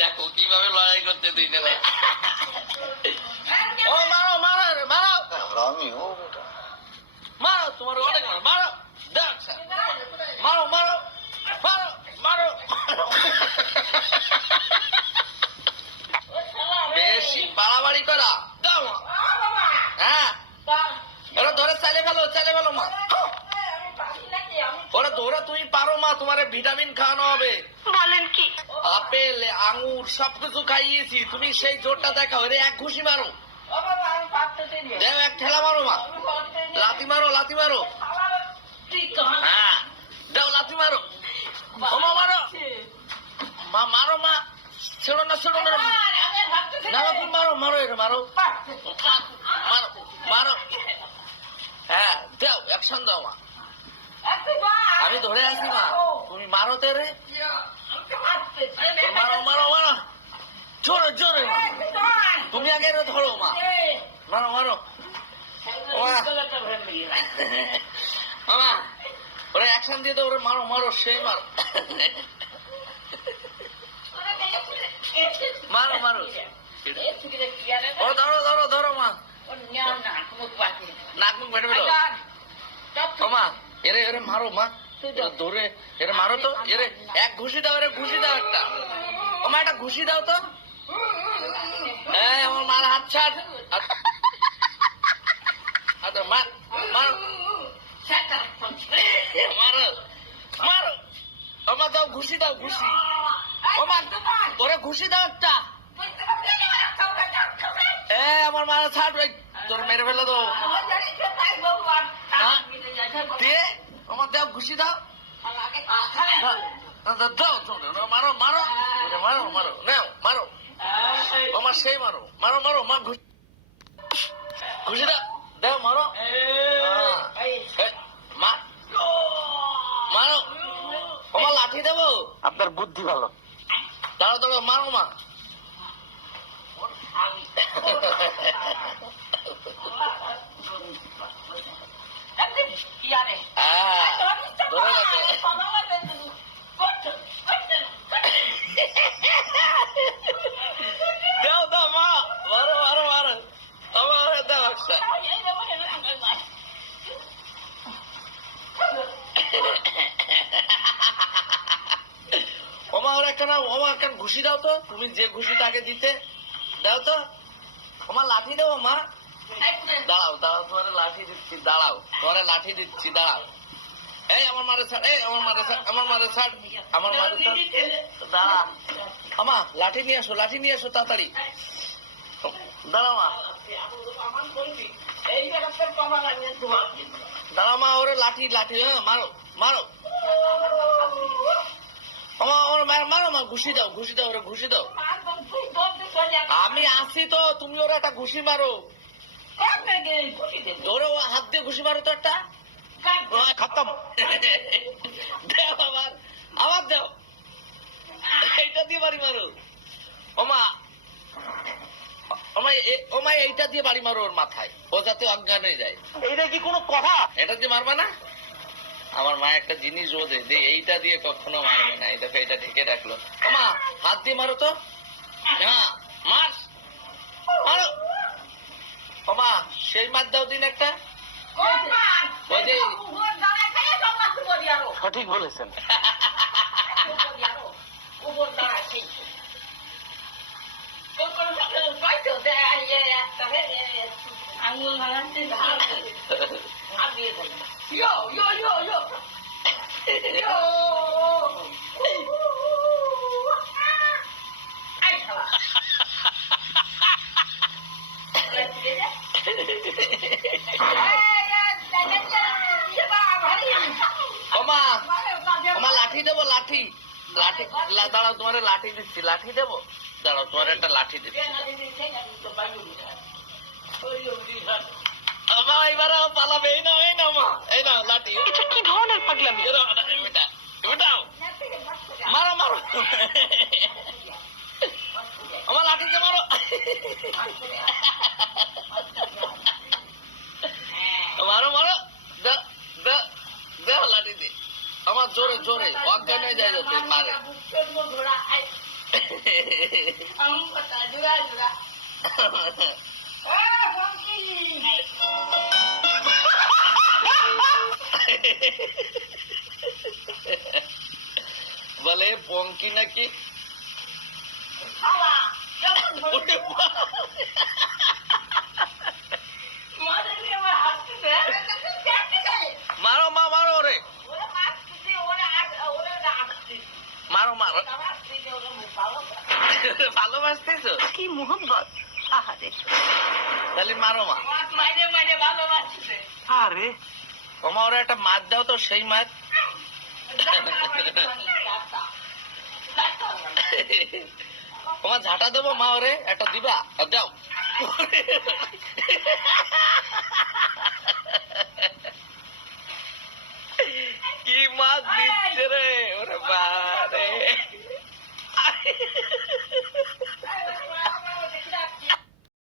দেখো, কীভাবে লড়াই করতে দুই জনে। ও, মারো মারো মারো। রামি ও মারো, তোমার অনেক মারো। দেখ মারো মারো মারো মারো বেশি বাড়াবাড়ি করা। দাও হ্যাঁ। ওরা ধরে চালে ভালো চালে ভালো মা। ওরা ধরে তুমি পারো মা তোমার ভিটামিন খাওয়ানো হবে। বলেন কি? আপেল আঙুর সবকিছু খাইয়েছি তুমি সেই জোরটা দেখাও রে এক ঘুষি মারো। দেও এক ঠেলা মারো মা। লাথি মারো লাথি মারো। হ্যাঁ দেও লাথি মারো। ও মা মারো। মা মারো মা। ছেড়ো না ছেড়ো না, তুমি মারো মারো এটা মারো। মারো মারো। হ্যাঁ দেও অ্যাকশন দাও মা আমি ধরে আছি মা তুমি মারো তে রে। মারো মারো মারো। জোরে জোরে। তুমি আগে ধরো মা। মারো মারো। মামা ওরা অ্যাকশন দিয়ে দাও ওরে মারো মারো সেই মারো। মারো মারো। ও ধরো ধরো ধরো মা। নাক মুখ বেটে ও মা এরে এরে মারো মা। ধরে এরে মারো তো এরে এক ঘুষি দাও এরে ঘুষি দাও একটা। ও মা একটা ঘুষি দাও তো। এই আমার মার হাত ছাড়। আচ্ছা মার মারো। মারো মারো। ও মা দাও ঘুষি দাও ঘুষি। মা ওরে ঘুষি দাও একটা। এ আমার মারা ছাড় তোর মেরে ফেলে তো দিয়ে আমার দাও ঘুষি দাও। দাও, মারো মারো। মারো মারো নাও মারো। আমার সেই মারো মারো মারো মা ঘুষি ঘুষি দাও দাও মার। মারো। আমার লাঠি দেবো? আপনার বুদ্ধি ভালো। দাঁড়ো দাঁড়ো মারো মা। দাও দাও ওমা ওর একটা ওমা একটা ঘুষি দাও তো, তুমি যে ঘুষি তাকে দিতে, দাও তো, আমার লাঠি দেবো মা দাঁড়াও দাঁড়াও, তোমার লাঠি দিচ্ছি, দাঁড়াও, তোমার লাঠি দিচ্ছি, দাঁড়াও। এই, আমার মারে ছাড়, এই, আমার মারে ছাড়, আমার মারে ছাড়, আমার মারে দাঁড়া। আমা, লাঠি নিয়ে আসো, লাঠি নিয়ে আসো তাড়াতাড়ি। দাঁড়াও মা। দাঁড়াও মা, ওরে লাঠি লাঠি হ্যাঁ মারো মারো। আমা, ওর মারো মারো মা, ঘুষি দাও ঘুষি দাও, ওরে ঘুষি দাও। আমি আসি তো, তুমি ওরা একটা ঘুষি মারো। ওরে হাত দিয়ে ঘুষি মারো তো একটা। খতম। দেও আবার আবার দেও। এইটা দিয়ে বাড়ি মারো। ওমা ওমা এইটা দিয়ে বাড়ি মারো ওর মাথায়। ও যাতে অজ্ঞান হয়ে যায়। এইটা কি কোনো কথা? এটা দিয়ে মারবা না? আমার মা একটা জিনিস বোঝে যে এইটা দিয়ে কখনো মারবে না। দেখো এটা ঢেকে রাখল। ওমা হাত দিয়ে মারো তো। হ্যাঁ। সঠিক বলেছেন তোমার লাঠি দিচ্ছি লাঠি দেবো? দাঁড়াও তোমার একটা লাঠি দিচ্ছি। আমা এবার পালাবে এই নাও এই নাও মা এই নাও লাঠি। এটা কি ধরনের পাগলামি? মারো মারো। আমার লাঠিতে মারো। মারো মারো দাও দাও দাও লাঠি দিয়ে আমার জোরে জোরে অজ্ঞান হয়ে যায় যাতে মারে আঙুল কথা জোড়া জোড়া বলে পঙ্কি নাকি বাবা ওরে বাবা। মজা নিয়ে আমার হাসতেছে মারো মা মারো ওরে ওরা মারতেছে ওরা ওরা আসছে মারো মারো আমার আসছে ওরা ভালো ভালোবাসতেছো? কি মোহব্বত আহারে। তাহলে মারো মা। মাইরে মাইরে ভালোবাসছে। আরে ওমা ওরা একটা মাছ দাও তো সেই মাছ। ওমা ঝাঁটা দেবো মা ওরে একটা দিবা? আর দাও কি মাছ দিচ্ছে রে? ওরে বারে